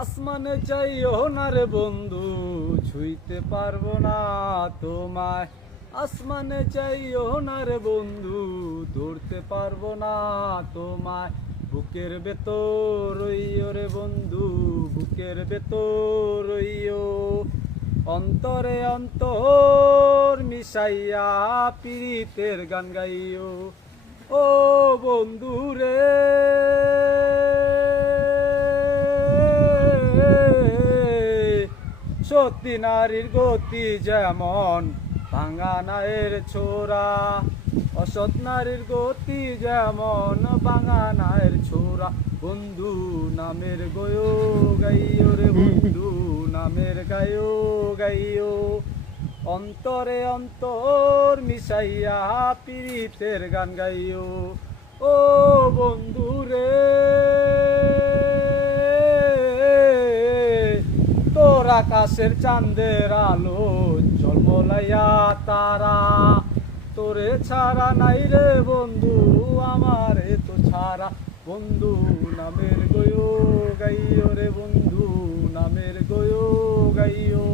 আসমানে চাইও না রে বন্ধু, ছুঁইতে পারবো না তোমায়। আসমানে চাইও না রে বন্ধু, ধরতে পারবো না তোমায়। বুকের ভেতর রইও রে বন্ধু, বুকের ভেতর রইও। অন্তরে অন্তর মিশাইয়া পীড়িতের গান গাইও। ও বন্ধু রে, সত্যি নারীর গতি যেমন ভাঙা নায়ের ছোরা, অসৎ নারীর গতি যেমন ভাঙা নায়ের ছোরা। বন্ধু নামের গয়ো গাইও রে বন্ধু, নামের গায়ো গাইও। অন্তরে অন্তর মিশাইয়া পীড়িতের গান গাইও। ও বন্ধু রে, তোর আকাশের চাঁদের আলো ঝলমলাইয়া তারা, তোরে ছাড়া নাই রে বন্ধু, আমারে তো ছাড়া। বন্ধু নামের গয়ো গাইও রে বন্ধু, নামের গয়ো গাইও।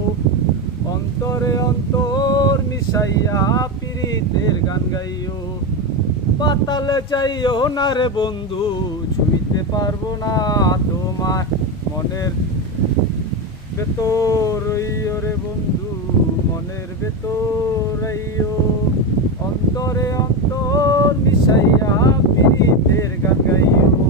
অন্তরে অন্তর মিশাইয়া পীড়িতের গান গাইও। পাতালে চাইও না রে বন্ধু, ছুঁইতে পারবো না তোমায়। মনের ভেতর রইও রে বন্ধু, মনের ভেতর রইও। অন্তরে অন্তর মিশাইয়া পীড়িতের গান গাইও।